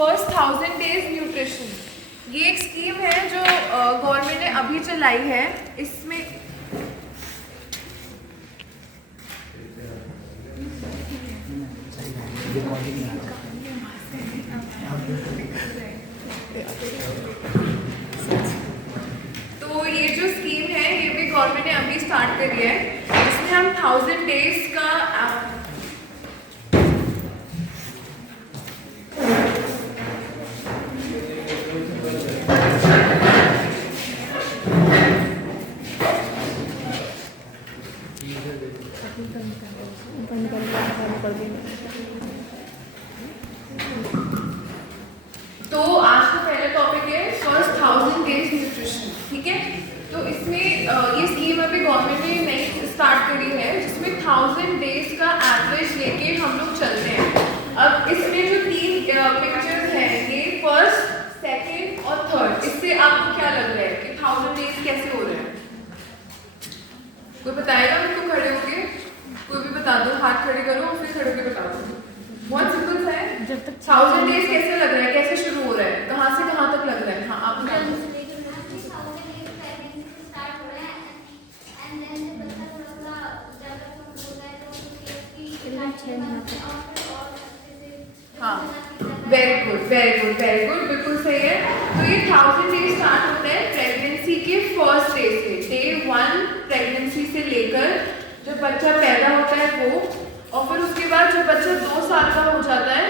First 1000 days nutrition, ये एक scheme है जो गवर्नमेंट ने अभी चलाई है। इसमें तो ये जो स्कीम है ये भी गवर्नमेंट ने अभी स्टार्ट करी है, जिसमें हम 1000 डेज का तो आज का पहला टॉपिक है फर्स्ट 1000 डेज न्यूट्रिशन। ठीक है, तो इसमें ये स्कीम अभी गवर्नमेंट ने नई स्टार्ट करी है, जिसमें 1000 डेज का एवरेज लेके हम लोग चलते हैं। अब इसमें जो 3 पिक्चर्स हैं, ये फर्स्ट, सेकंड और थर्ड, इससे आपको क्या लग रहा है कि 1000 डेज कैसे हो रहे हैं? कोई बताएगा उनको? खड़े होके कोई भी बता दो, हाथ खड़े करो और फिर खड़े होके बता दो। बहुत सिंपल सा है। जब तक 1000 डेज कैसे लग रहा है, कैसे शुरू हो रहा है, कहाँ से कहाँ तक लग रहा है? हाँ, आप बताओ। हाँ, वेरी गुड, बिल्कुल सही है। तो ये 1000 डेज स्टार्ट होता है प्रेगनेंसी के फर्स्ट डे से, डे 1 प्रेगनेंसी से लेकर जब बच्चा पैदा होता है वो, और फिर उसके बाद जब बच्चा 2 साल का हो जाता है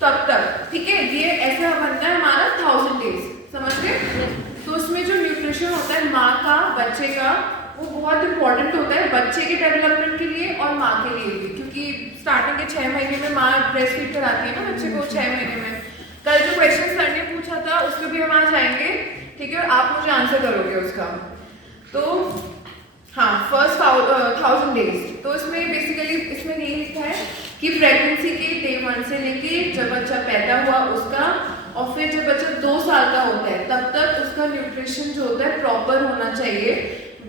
तब तक। ठीक है, ये ऐसा बनता है हमारा 1000 डेज, समझ गए? तो उसमें जो न्यूट्रिशन होता है माँ का, बच्चे का, वो बहुत इंपॉर्टेंट होता है बच्चे के डेवलपमेंट के लिए और माँ के लिए भी, क्योंकि स्टार्टिंग के 6 महीने में माँ ब्रेस्ट फीड कराती है ना बच्चे को। 6 महीने में कल जो क्वेश्चन सर ने पूछा था उसको भी हम आज आएंगे, ठीक है, आप मुझे आंसर करोगे उसका। तो हाँ, फर्स्ट 1000 डेज, तो इसमें बेसिकली इसमें यही लिखा है कि प्रेगनेंसी के डे 1 से लेके जब बच्चा पैदा हुआ उसका, और फिर जब बच्चा 2 साल का होता है तब तक उसका न्यूट्रिशन जो होता है प्रॉपर होना चाहिए।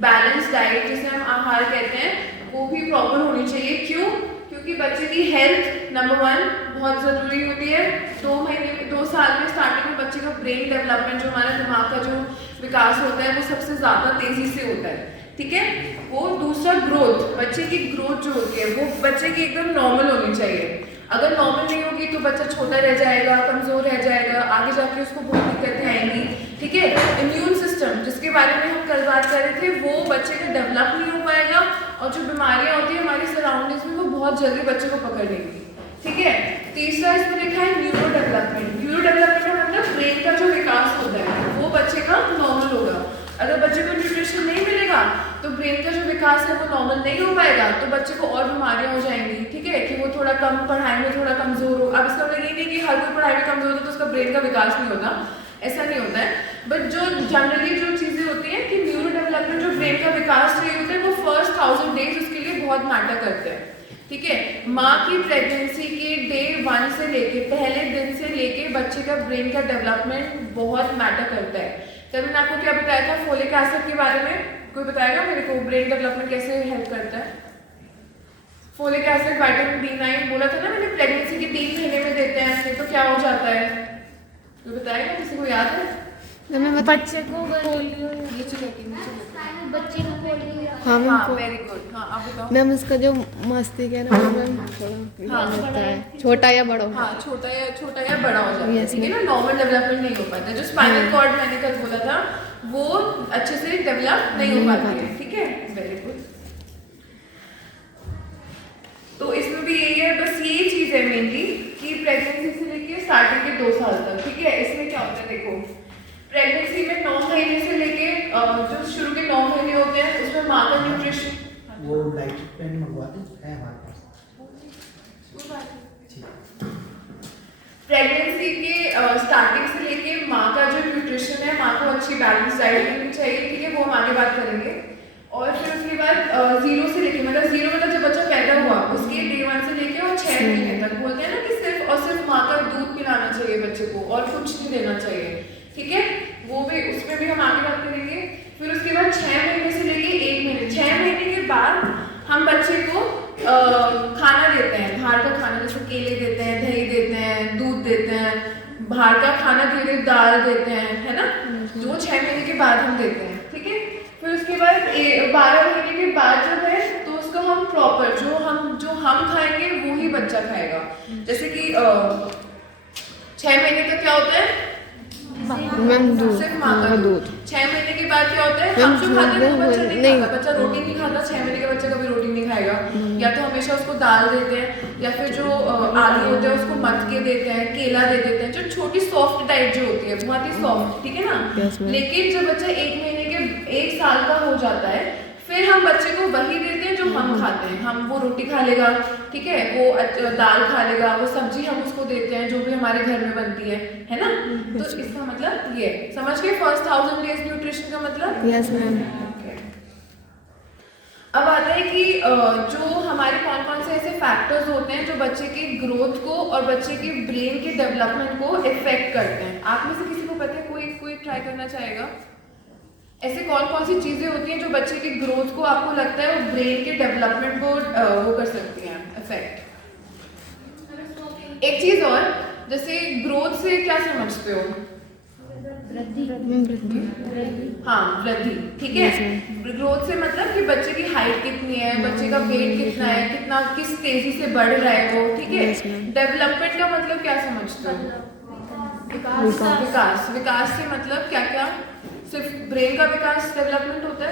बैलेंस डाइट जिसे हम आहार कहते हैं वो भी प्रॉपर होनी चाहिए। क्यों? क्योंकि बच्चे की हेल्थ नंबर 1 बहुत ज़रूरी होती है। 2 साल में स्टार्टिंग में बच्चे का ब्रेन डेवलपमेंट, जो हमारा दिमाग का जो विकास होता है वो सबसे ज़्यादा तेज़ी से होता है। ठीक है, वो दूसरा ग्रोथ, बच्चे की ग्रोथ जो होती है वो बच्चे की एकदम नॉर्मल होनी चाहिए। अगर नॉर्मल नहीं होगी तो बच्चा छोटा रह जाएगा, कमज़ोर रह जाएगा, आगे जाके उसको बहुत दिक्कतें आएंगी। ठीक है, इम्यून सिस्टम जिसके बारे में हम कल बात कर रहे थे वो बच्चे का डेवलप नहीं हो पाएगा, और जो बीमारियां होती है हमारी सराउंडिंग्स में वो बहुत जल्दी बच्चे को पकड़ लेंगी। ठीक है, तीसरा इसमें लिखा है न्यूरो डेवलपमेंट। न्यूरो डेवलपमेंट का मतलब ब्रेन का जो विकास होता है वो बच्चे का नॉर्मल होगा। अगर बच्चे को न्यूट्रिशन नहीं मिलेगा तो ब्रेन का जो विकास है वो नॉर्मल नहीं हो पाएगा, तो बच्चे को और बीमारियां हो जाएंगी। ठीक है, कि वो थोड़ा कम पढ़ाई में थोड़ा कमजोर हो। अब इसका मतलब ये नहीं कि हर कोई पढ़ाई में कमजोर हो तो उसका ब्रेन का विकास नहीं होता, ऐसा नहीं होता है। बट जो जनरली जो चीज़ें होती हैं कि न्यूरो डेवलपमेंट, जो ब्रेन का विकास चाहिए होता है, वो फर्स्ट 1000 डेज उसके लिए बहुत मैटर करते हैं। ठीक है, माँ की प्रेगनेंसी के डे 1 से लेके, पहले दिन से लेके बच्चे का ब्रेन का डेवलपमेंट बहुत मैटर करता है। तो मैंने आपको क्या बताया था फोलिक एसिड के बारे में? कोई बताएगा मेरे को ब्रेन डेवलपमेंट कैसे हेल्प करता है? फोलिक एसिड, विटामिन B9 बोला था ना मैंने, प्रेगनेंसी के 3 महीने में देते हैं ऐसे, तो क्या हो जाता है? कोई बताएगा? किसी को याद है? बच्चे को हाँ, वेरी गुड। हाँ, आप बताओ मैम, उसका जो मस्तिष्क है ना मैम थोड़ा होता है, छोटा या बड़ा। हाँ, छोटा या बड़ा हो जाता है। ठीक है ना, नॉर्मल डेवलपमेंट नहीं हो पाता। जो स्पाइनल कॉर्ड मैंने कल बोला था वो अच्छे से डेवलप नहीं हो पाती है। ठीक है, वेरी गुड। तो इसमें भी यही है, बस यही चीज़ है मेनली कि प्रेगनेंसी से लेके स्टार्टिंग के 2 साल तक। ठीक है, इसमें क्या होता है देखो, प्रेगनेंसी में 9 महीने से लेके जो शुरू के 9 महीने होते हैं उसमें माँ का न्यूट्रिशन, वो लाइट पेन मंगवा दो, है हमारे पास। प्रेगनेंसी के स्टार्टिंग से लेके माँ का जो न्यूट्रिशन है, माँ को अच्छी बैलेंस डाइट लेनी चाहिए। ठीक है, वो हम आगे बात करेंगे। और फिर उसके बाद 0 से लेके, मतलब 0 मतलब जब बच्चा पैदा हुआ उसके डे 1 से लेके और 6 महीने तक, बोलते हैं ना कि सिर्फ और सिर्फ माँ का दूध पिलाना चाहिए बच्चे को और कुछ नहीं देना चाहिए। ठीक है, वो भी, उसमें भी हम आगे बात करेंगे। फिर उसके बाद 6 महीने से लेके 1 महीने, 6 महीने के बाद हम बच्चे को खाना देते हैं, बाहर का खाना, जैसे केले देते हैं, दही देते हैं, दूध दूध देते हैं, बाहर का खाना धीरे धीरे डाल देते हैं, है ना, जो 6 महीने के बाद हम देते हैं, ठीक है। फिर उसके बाद 12 महीने के बाद जो है तो उसको हम प्रॉपर जो हम खाएंगे वो ही बच्चा खाएगा। जैसे कि 6 महीने का क्या होता है, मैम दूध, सिर्फ माँ का दूध। 6 महीने के बाद क्या होता है, हम जो खाते हैं वो बच्चा नहीं खाता, बच्चा रोटी नहीं खाता, 6 महीने के बच्चे कभी रोटी नहीं खाएगा, या तो हमेशा उसको दाल देते हैं, या फिर जो आलू होते हैं उसको मथ के देते हैं, केला दे देते हैं, जो छोटी सॉफ्ट डाइट जो होती है, बहुत ही सॉफ्ट, ठीक है ना। लेकिन जब बच्चा 1 साल का हो जाता है फिर हम बच्चे को वही देते हैं जो हम खाते हैं। हम वो रोटी खा लेगा, ठीक है, वो दाल खा लेगा, वो सब्जी हम उसको देते हैं जो भी हमारे घर में बनती है ना। तो इसका मतलब ये समझ गए फर्स्ट 1000 डेज न्यूट्रिशन का मतलब। Yes ma'am. अब आता है कि जो हमारे कौन कौन से ऐसे फैक्टर्स होते हैं जो बच्चे की ग्रोथ को और बच्चे के ब्रेन के डेवलपमेंट को इफेक्ट करते हैं। आप में से किसी को पता है, कोई ट्राई करना चाहेगा? ऐसे कौन कौन सी चीजें होती हैं जो बच्चे की ग्रोथ को आपको लगता है वो ब्रेन के डेवलपमेंट को वो कर सकती हैं इफेक्ट? एक चीज और, जैसे ग्रोथ से क्या समझते हो? हाँ, वृद्धि, ठीक है। ग्रोथ से मतलब कि बच्चे की हाइट कितनी है, बच्चे का वेट कितना है, कितना किस तेजी से बढ़ रहा है वो, ठीक है। डेवलपमेंट का मतलब क्या समझते हो? विकास से मतलब क्या क्या? सिर्फ ब्रेन का विकास डेवलपमेंट होता है?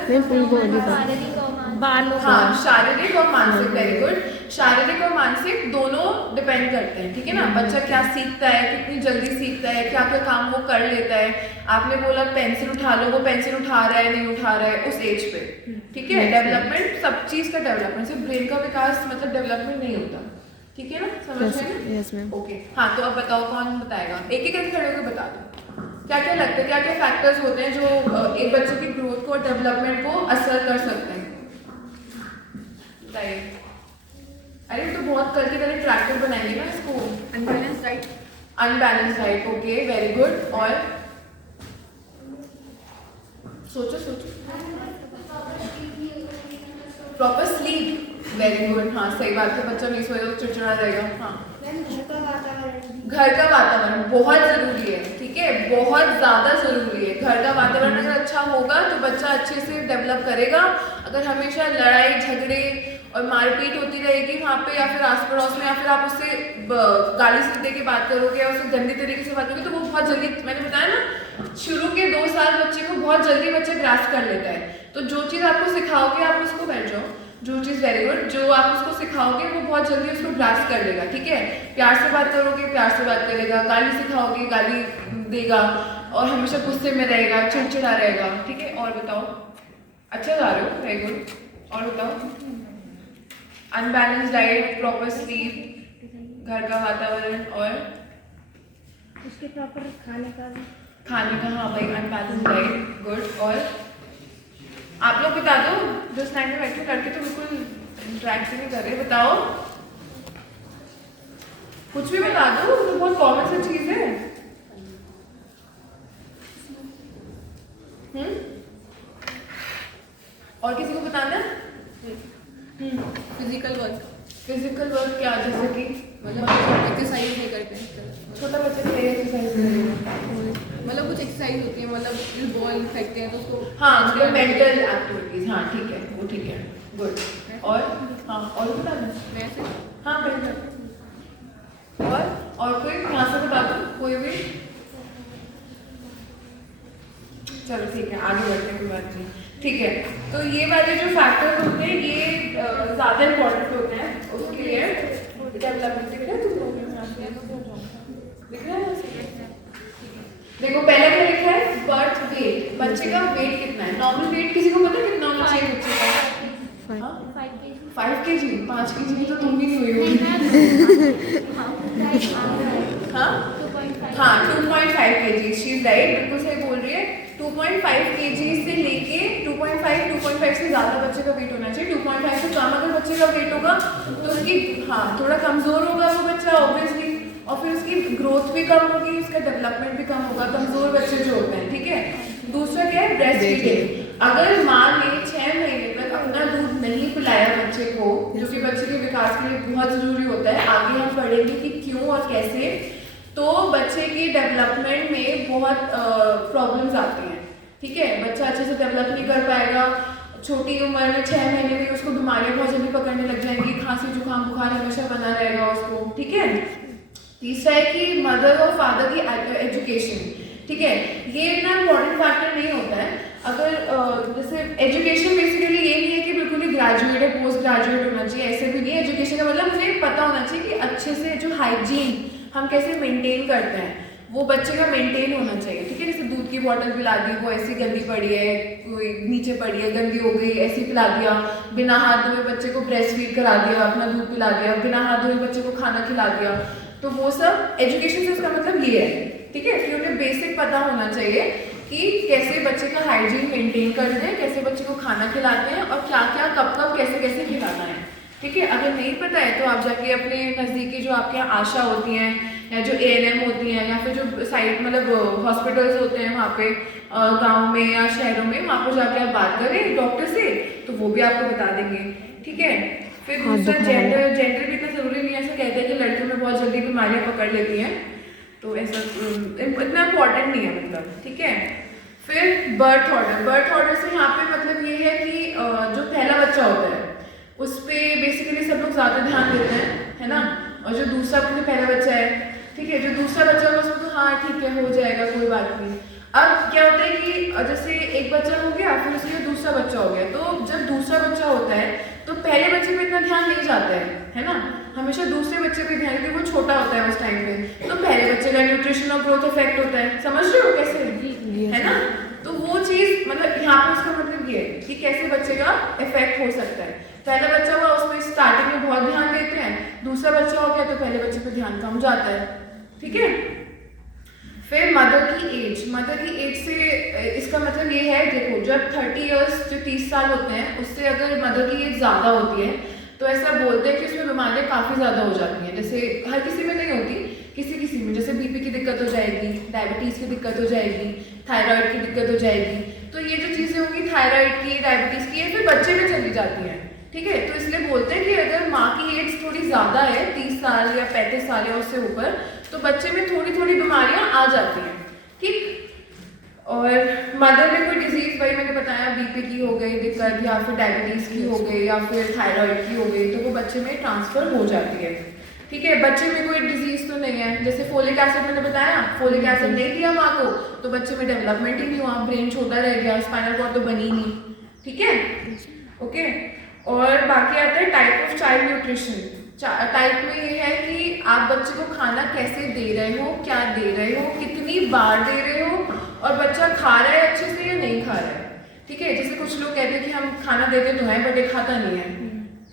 हाँ, शारीरिक और मानसिक, वेरी गुड। शारीरिक और मानसिक दोनों डिपेंड करते हैं, ठीक है ना। बच्चा क्या सीखता है, कितनी जल्दी सीखता है, क्या क्या काम वो कर लेता है। आपने बोला पेंसिल उठा लो, वो पेंसिल उठा रहा है नहीं उठा रहा है उस एज पे, ठीक है। डेवलपमेंट, सब चीज का डेवलपमेंट, सिर्फ ब्रेन का विकास मतलब डेवलपमेंट नहीं होता, ठीक है ना, समझ रहे हैं? ओके, हाँ, तो अब बताओ कौन बताएगा, एक एक करके खड़े होकर बता दो क्या क्या लगता है, क्या क्या फैक्टर्स होते हैं जो एक बच्चे की ग्रोथ को और डेवलपमेंट को असर कर सकते हैं, बताइए। अरे तो बहुत करके ट्रैक्टर बनाएंगे ना इसको। Unbalance diet, okay, very good. और सोचो। प्रॉपर स्लीप, वेरी गुड, हाँ सही बात है, बच्चा नहीं सोएगा तो चिड़चिड़ा रहेगा। हाँ, घर का वातावरण बहुत जरूरी है, ठीक है, बहुत ज्यादा जरूरी है। घर का वातावरण अगर अच्छा होगा तो बच्चा अच्छे से डेवलप करेगा। अगर हमेशा लड़ाई झगड़े और मारपीट होती रहेगी वहाँ पे, या फिर आस पड़ोस में, या फिर आप उससे गाली से दे के बात करोगे या उससे गंदी तरीके से बात करोगे, तो वो बहुत जल्दी, मैंने बताया ना, शुरू के 2 साल बच्चे को बहुत जल्दी बच्चा ग्रास्प कर लेता है। तो जो चीज़ आपको सिखाओगे आप उसको, बैठ जाओ, जो चीज़, वेरी गुड, जो आप उसको सिखाओगे वो बहुत जल्दी उसको ग्रास्प कर लेगा, ठीक है। प्यार से बात करोगे प्यार से बात करेगा, गाली सिखाओगे गाली देगा, और हमेशा गुस्से में रहेगा, चिड़चिड़ा रहेगा, ठीक है। और बताओ, अच्छा जा रहे हो, वेरी गुड। और बताओ, अनबैलेंस डाइट, प्रॉपर स्लीप, घर का वातावरण, और उसके प्रॉपर खाने का, हाँ भाई, अनबैलेंस डाइट, गुड। और आप लोग बता दो, जो स्नैक में बैठे करके तो बिल्कुल इंटरेक्ट नहीं कर रहे, बताओ, कुछ भी बता दो, तो बहुत कॉमन सी चीज है। और किसी को बताना है? फिजिकल वर्क क्या, जैसे कि मतलब एक्सरसाइज नहीं करते हैं, छोटा बच्चा के लिए एक्सरसाइज करेगा, मतलब कुछ एक्सरसाइज होती है, मतलब बॉल फेंकते हैं तो उसको, हाँ, जो मेंटल एक्टिविटीज, हाँ ठीक है, वो ठीक है, गुड। और हाँ, और बता दो वैसे, हाँ बेहतर। और कोई यहाँ से बता दो, कोई भी, चलो ठीक है, आगे बढ़ते हैं, कोई बात नहीं, ठीक है। तो ये वाले जो फैक्टर्स होते हैं ये ज़्यादा इम्पोर्टेंट होते हैं उसके लिए डेवलपमेंट। दिख रहा है तुमको? दिख रहा है? देखो पहले क्या लिखा है, बर्थ वेट, बच्चे का वेट कितना है, नॉर्मल वेट किसी को पता है कितना होना चाहिए बच्चे का? 5 kg, 5 kg की तो तुम भी नहीं हुई होगी। हाँ 2.5 kg, शी इज राइट, बिल्कुल सही बोल रही है। 2.5 kg से लेके 2.5 से ज़्यादा बच्चे का वेट होना चाहिए। 2.5 से कम अगर बच्चे का वेट होगा तो उसकी, हाँ, थोड़ा कमज़ोर होगा वो बच्चा ऑब्वियसली, और फिर उसकी ग्रोथ भी कम होगी, उसका डेवलपमेंट भी कम होगा, कमज़ोर बच्चे जो होते हैं, ठीक है। दूसरा क्या है, ब्रेस्ट फीडिंग। अगर माँ ने 6 महीने तक अपना दूध नहीं पिलाया बच्चे को, जो कि बच्चे के विकास के लिए बहुत ज़रूरी होता है, आगे हम पढ़ेंगे कि क्यों और कैसे, तो तो बच्चे की डेवलपमेंट में बहुत प्रॉब्लम्स आती हैं, ठीक है। बच्चा अच्छे से डेवलप नहीं कर पाएगा, छोटी उम्र में 6 महीने में उसको बीमारियां बहुत जल्दी पकड़ने लग जाएंगी, खांसी जुकाम बुखार हमेशा बना रहेगा उसको, ठीक है। तीसरा है कि मदर और फादर की एजुकेशन, ठीक है, ये इतना इम्पोर्टेंट फैक्टर नहीं होता है। अगर जैसे एजुकेशन बेसिकली ये नहीं है कि बिल्कुल ही ग्रेजुएट है, पोस्ट ग्रेजुएट होना चाहिए, ऐसे भी नहीं है। एजुकेशन का मतलब मुझे पता होना चाहिए कि अच्छे से जो हाइजीन हम कैसे मेंटेन करते हैं वो बच्चे का मेंटेन होना चाहिए, ठीक है। जैसे दूध की बोतल पिला दी, वो ऐसी गंदी पड़ी है, कोई नीचे पड़ी है, गंदी हो गई, ऐसी पिला दिया, बिना हाथ धोए बच्चे को ब्रेस्ट फीड करा दिया, अपना दूध पिला दिया, बिना हाथ धोए बच्चे को खाना खिला दिया, तो वो सब एजुकेशन से उसका मतलब ये है, ठीक है, कि उन्हें बेसिक पता होना चाहिए कि कैसे बच्चे का हाइजीन मेंटेन करते हैं, कैसे बच्चे को खाना खिलाते हैं और क्या क्या कब कब कैसे कैसे खिलाना है, ठीक है। अगर नहीं पता है तो आप जाके अपने नज़दीकी जो आपके यहाँ आशा होती हैं या जो ANM होती हैं या फिर जो साइड मतलब हॉस्पिटल्स होते हैं वहाँ पे गांव में या शहरों में, वहाँ पर जाके आप बात करें डॉक्टर से तो वो भी आपको बता देंगे, ठीक है। फिर दूसरा जेंडर भी इतना ज़रूरी नहीं है, ऐसा कहते हैं कि लड़कियों में बहुत जल्दी बीमारियाँ पकड़ लेती हैं, तो ऐसा इतना इम्पॉर्टेंट नहीं है मतलब, ठीक है। फिर बर्थ ऑर्डर से यहाँ पे मतलब ये है कि जो पहला बच्चा होता है उस पर बेसिकली सब लोग ज़्यादा ध्यान देते हैं, है ना। और जो दूसरा अपने पहला बच्चा है, ठीक है, जो दूसरा बच्चा होगा उसमें तो हाँ ठीक है, हो जाएगा, कोई बात नहीं। अब क्या होता है कि जैसे एक बच्चा हो गया फिर उसके बाद दूसरा बच्चा हो गया, तो जब दूसरा बच्चा होता है तो पहले बच्चे पे इतना ध्यान नहीं जाता है ना, हमेशा दूसरे बच्चे पे ध्यान, क्योंकि वो छोटा होता है उस टाइम पे। तो पहले बच्चे का न्यूट्रिशन और ग्रोथ इफेक्ट होता है, समझ रहे हो कैसे, है ना। तो वो चीज़ मतलब यहाँ पे उसका मतलब ये है कि कैसे बच्चे का इफेक्ट हो सकता है। पहला बच्चा हुआ उसमें स्टार्टिंग में बहुत ध्यान देते हैं, दूसरा बच्चा हो गया तो पहले बच्चे पे ध्यान कम जाता है, ठीक है। फिर मदर की एज से इसका मतलब ये है, देखो जब 30 इयर्स जो 30 साल होते हैं उससे अगर मदर की एज ज़्यादा होती है तो ऐसा बोलते हैं कि उसमें बीमारियाँ काफ़ी ज़्यादा हो जाती हैं। जैसे हर किसी में नहीं होती, किसी में, जैसे BP की दिक्कत हो जाएगी, डायबिटीज़ की दिक्कत हो जाएगी, थायराइड की दिक्कत हो जाएगी, तो ये जो चीज़ें होंगी थायराइड की, डायबिटीज़ की, ये फिर बच्चे में चली जाती हैं, ठीक है। तो इसलिए बोलते हैं कि अगर माँ की एज थोड़ी ज़्यादा है, 30 साल या 35 साल या उससे ऊपर, तो बच्चे में थोड़ी थोड़ी बीमारियाँ आ जाती हैं, ठीक। और मदर में कोई डिजीज़, वही मैंने बताया, BP की हो गई दिक्कत या फिर डायबिटीज़ की हो गई या फिर थायराइड की हो गई, तो वो बच्चे में ट्रांसफ़र हो जाती है, ठीक है। बच्चे में कोई डिजीज़ तो नहीं है, जैसे फोलिक एसिड मैंने बताया, फोलिक एसिड नहीं दिया माँ को तो बच्चे में डेवलपमेंट ही नहीं हुआ, ब्रेन छोटा रह गया, स्पाइनल कॉर्ड तो बनी नहीं, ठीक है, ओके। और बाकी आता है type of child nutrition. Type में ये है कि आप बच्चे को खाना कैसे दे रहे हो, क्या दे रहे हो, कितनी बार दे रहे हो, और बच्चा खा रहा है अच्छे से या नहीं खा रहा है, ठीक है। जैसे कुछ लोग कहते हैं कि हम खाना देते तो हैं बट ये खाता नहीं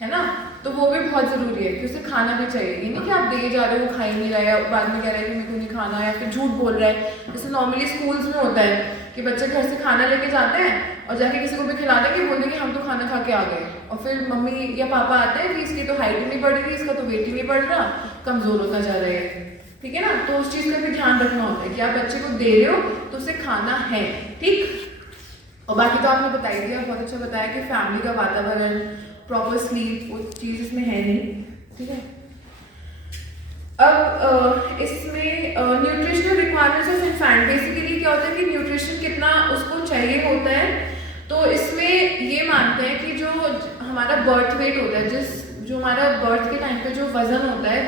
है ना, तो वो भी बहुत ज़रूरी है कि उसे खाना भी चाहिए। ये नहीं कि आप दे जा रहे हो, वो खा ही नहीं रहा है, बाद में कह रहा है कि मेरे को नहीं खाना, या फिर झूठ बोल रहा है। जैसे नॉर्मली स्कूल्स में होता है कि बच्चे घर से खाना लेके जाते हैं और जाके किसी को भी खिला देंगे, बोल देंगे हम तो खाना खा के आ गए, और फिर मम्मी या पापा आते हैं कि इसकी तो हाइट ही नहीं बढ़ रही, इसका तो वेट ही नहीं बढ़ रहा, कमज़ोर होता जा रहा है, ठीक है ना। तो उस चीज़ का भी ध्यान रखना होता है कि आप बच्चे को दे रहे हो तो उसे खाना है, ठीक। और बाकी तो आपने बता ही दिया, बहुत अच्छा बताया कि फैमिली का वातावरण, प्रॉपर स्लीप, वो चीज़ इसमें है नहीं, ठीक है। अब इसमें nutritional requirements of infant, basically क्या होता है कि न्यूट्रिशन कितना उसको चाहिए होता है, तो इसमें ये मानते हैं कि जो हमारा बर्थ वेट होता है, जो हमारा बर्थ के टाइम पे जो वज़न होता है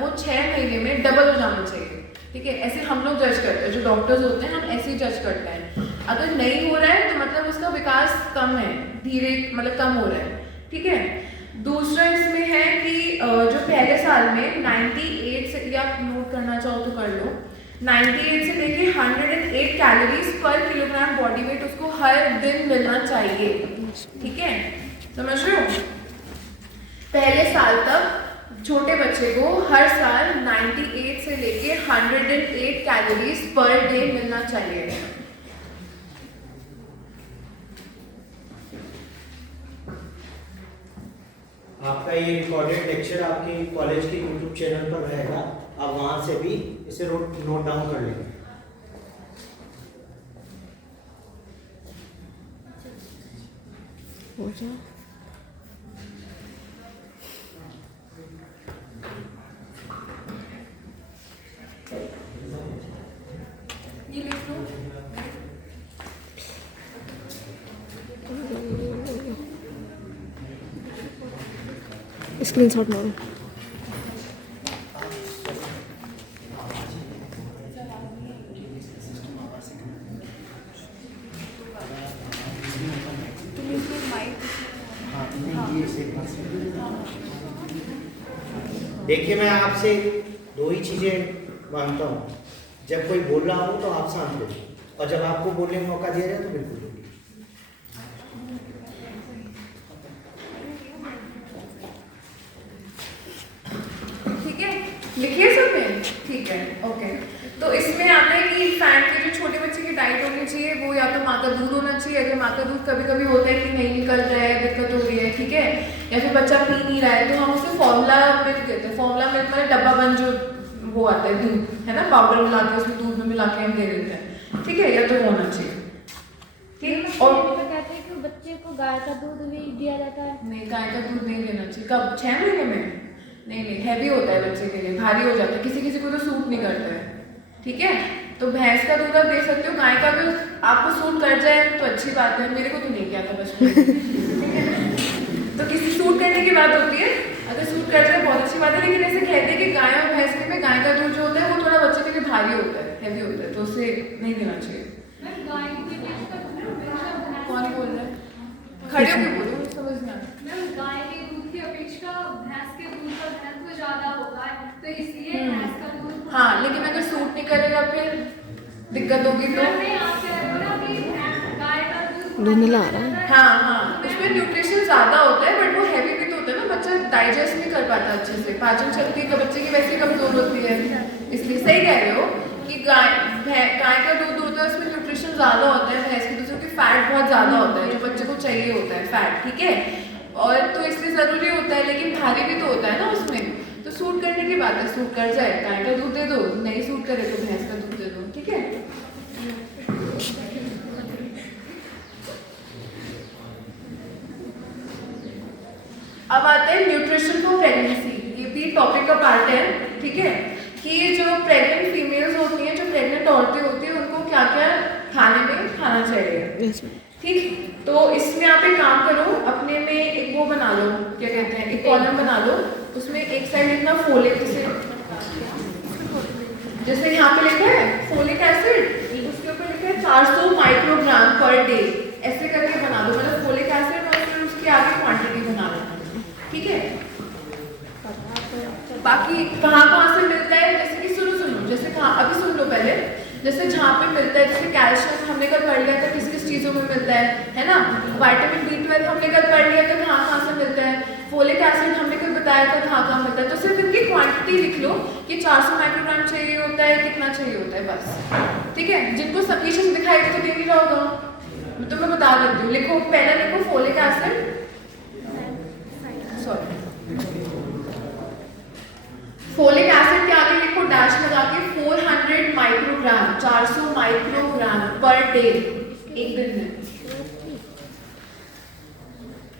वो 6 महीने में डबल हो जाना चाहिए, ठीक है। ऐसे हम लोग जज करते हैं, जो डॉक्टर्स होते हैं हम ऐसे ही जज करते हैं। अगर नहीं हो रहा है तो मतलब उसका विकास कम है, धीरे मतलब कम हो रहा है, ठीक है। दूसरा इसमें है कि जो पहले साल में 98 से, या नोट करना चाहो तो कर लो, 98 से लेके 108 कैलोरीज पर किलोग्राम बॉडी वेट उसको हर दिन मिलना चाहिए, ठीक है, समझ रहे हो। पहले साल तक छोटे बच्चे को हर साल 98 से लेके 108 कैलोरीज पर डे मिलना चाहिए। आपका ये रिकॉर्डेड लेक्चर आपके कॉलेज के यूट्यूब चैनल पर रहेगा, आप वहाँ से भी इसे नोट डाउन कर लेंगे। हो जा। ये लिख लो। स्क्रीनशॉट मारो। देखिए, मैं आपसे दो ही चीजें मांगता हूँ। जब कोई बोल रहा हो तो आप शांत रहिए, और जब आपको बोलने का मौका दिया जाए तो बिल्कुल बोलिए। ठीक है, लिखिए सबने। ठीक है, ओके। तो इसमें आता है कि फैट के जो छोटे बच्चे की डाइट होनी चाहिए वो या तो माँ का दूध होना चाहिए। अगर माँ का दूध कभी कभी होता है कि नहीं निकल रहा है, दिक्कत हो रही है, ठीक है, या फिर बच्चा पी नहीं रहा है, तो हम उसे फॉर्मूला मिल्क देते हैं। फॉर्मूला मिल्क मतलब डब्बा बंद जो वो आता है दूध, है ना, पाउडर मिला के उसमें दूध में मिला के हम दे देते हैं, ठीक है, या तो होना चाहिए। ठीक, और कहते हैं कि बच्चे को गाय का दूध भी दिया जाता है। नहीं, गाय का दूध नहीं देना चाहिए। कब, 6 महीने में? नहीं, हैवी होता है बच्चे के लिए, भारी हो जाता है, किसी किसी को तो सूट नहीं करता है, ठीक है। तो भैंस का दूध आप दे सकते हो, गाय का अगर आपको सूट कर जाए तो अच्छी बात है, मेरे को तो नहीं किया था बचपन में। तो किसी सूट करने की बात होती है, अगर सूट कर जाए बहुत अच्छी बात है, लेकिन ऐसे कहते हैं कि गाय और भैंस के में गाय का दूध जो होता है वो थोड़ा बच्चे के लिए भारी होता है, हैवी होता है, तो उसे नहीं देना चाहिए। कौन बोल रहा है? खड़े होकर बोलो, समझ में आ रहा है। मैम, गाय के दूध की अपेक्षा भैंस के दूध का घनत्व ज्यादा होता है, तो इसलिए भैंस का दूध। हाँ, लेकिन अगर सूट नहीं करेगा फिर दिक्कत होगी तो। नहीं, आप कह रहे हो ना कि गाय का दूध धुंधला आ रहा है। हाँ, उसमें न्यूट्रिशन ज्यादा होता है, बट वो हैवी भी तो होता है ना, बच्चा डाइजेस्ट नहीं कर पाता अच्छे से, पाचन शक्ति का बच्चे की वैसे कमजोर होती है, इसलिए सही कह रहे हो कि गाय का दूध होता है उसमें न्यूट्रिशन ज्यादा होता है, भैंस के दूध में फैट बहुत ज्यादा होता है, जो बच्चे को चाहिए होता है फैट, ठीक है, और तो इसलिए जरूरी होता है, लेकिन भारी भी तो होता है ना उसमें, तो सूट करने की बात है, सूट कर जाए गाय का दूध दे दो, नहीं सूट करे तो भैंस का दूध दे दो, ठीक है। अब आते हैं न्यूट्रिशन फॉर प्रेगनेंसी, ये भी टॉपिक का पार्ट है, ठीक है, कि जो प्रेग्नेंट फीमेल्स होती हैं, जो प्रेग्नेंट औरतें होती हैं, उनको क्या क्या खाने में खाना चाहिए, ठीक। तो इसमें आप एक काम करो, अपने में एक वो बना लो, क्या कहते हैं, एक कॉलम बना लो, उसमें एक साइड लिखना फोलिक, जैसे यहाँ पे लिखा है फोलिक एसिड, उसके ऊपर लिखा है 400 माइक्रोग्राम पर डे, ऐसे करके बना दो, मतलब फोलिक एसिड और फिर उसके आगे क्वांटिटी बना लो, ठीक है। बाकी कहाँ से मिलता है, जैसे कि सुनो, जैसे कहाँ, अभी सुन लो पहले, जैसे जहाँ पे मिलता है, जैसे कैल्शियम हमने कल पढ़ लिया था किस किस चीज़ों में मिलता है ना, विटामिन B12 हमने कल पढ़ लिया था कहाँ से मिलता है, फोलिक एसिड हमने कल बताया था कहाँ मिलता है, तो सिर्फ इनकी क्वांटिटी लिख लो कि 400 माइक्रोग्राम चाहिए होता है, कितना चाहिए होता है, बस, ठीक है। जिनको सफिशिएंट दिखाई दे तो दे नहीं रहा होगा, तो मैं बता देती हूँ, लिखो, पहला लिखो folic acid, sorry, folic acid के आगे लिखो डैश लगा के 400 माइक्रोग्राम, 400 माइक्रोग्राम पर डे, एक दिन में,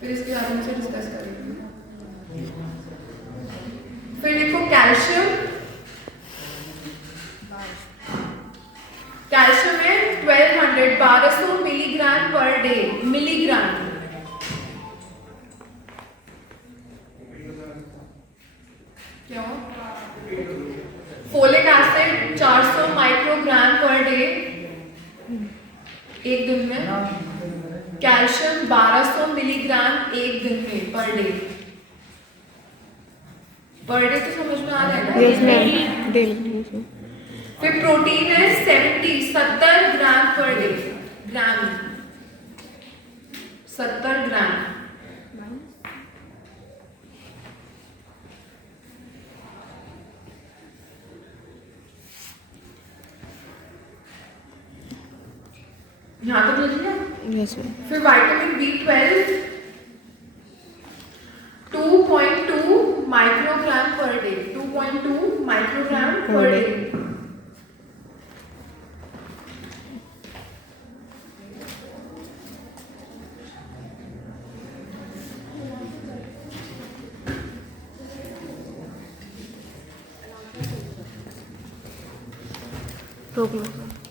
फिर इसके बारे में से डिस्कस करेंगे। फिर लिखो कैल्शियम, कैल्शियम है 1200 मिलीग्राम पर डे, मिलीग्राम, क्यों? Folic acid 400 microgram per day एक दिन में, कैल्शियम 1200 मिलीग्राम एक दिन में पर डे तो समझ में आ रहा है ना। फिर प्रोटीन है 70 ग्राम पर डे, ग्राम 70 ग्राम, यहाँ तक लिख लिया। फिर vitamin B12 2.2 microgram per day, 2.2 microgram per day, रोक लो।